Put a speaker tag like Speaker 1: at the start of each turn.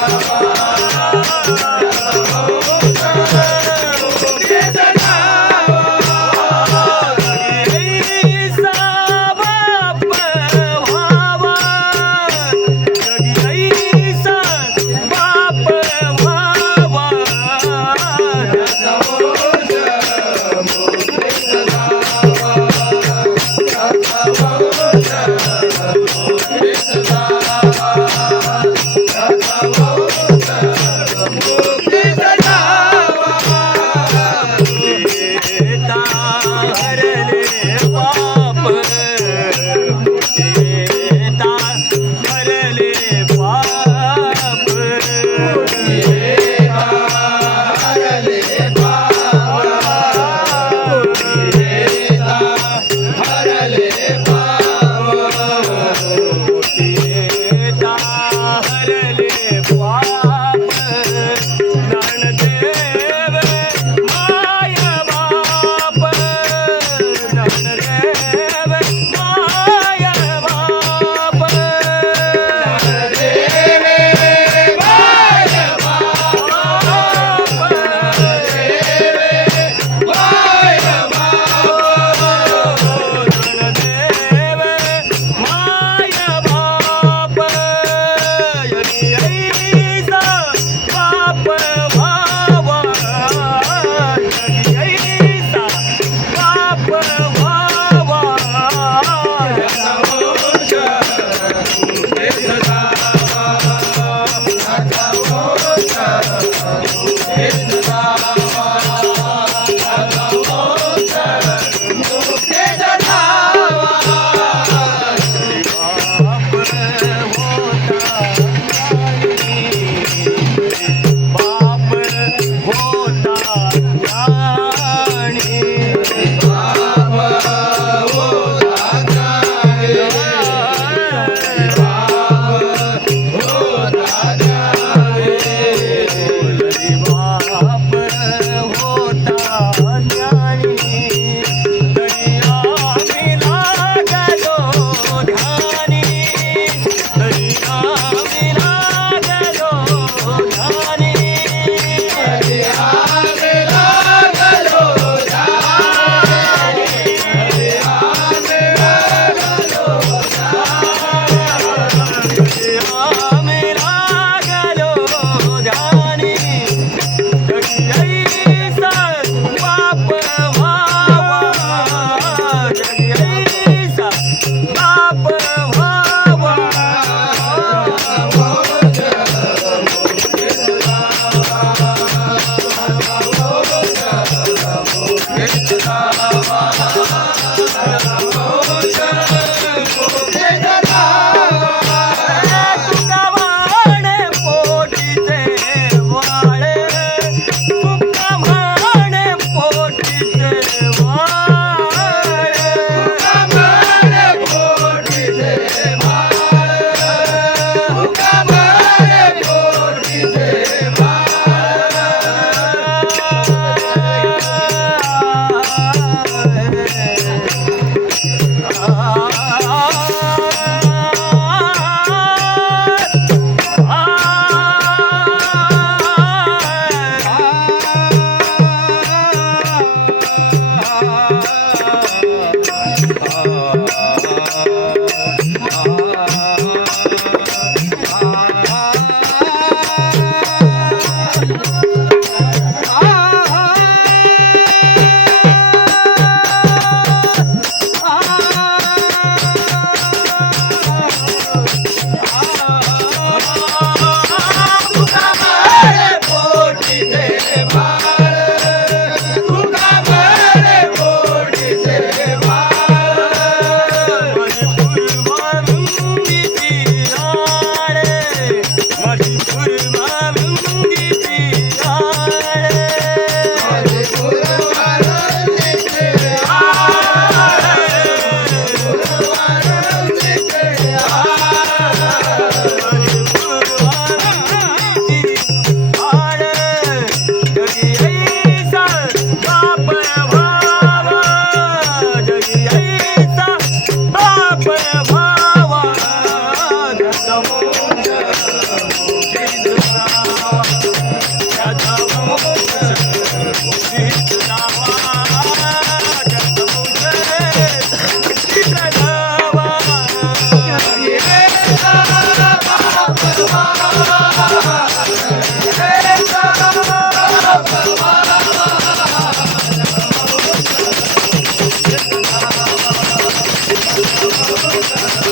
Speaker 1: Baba.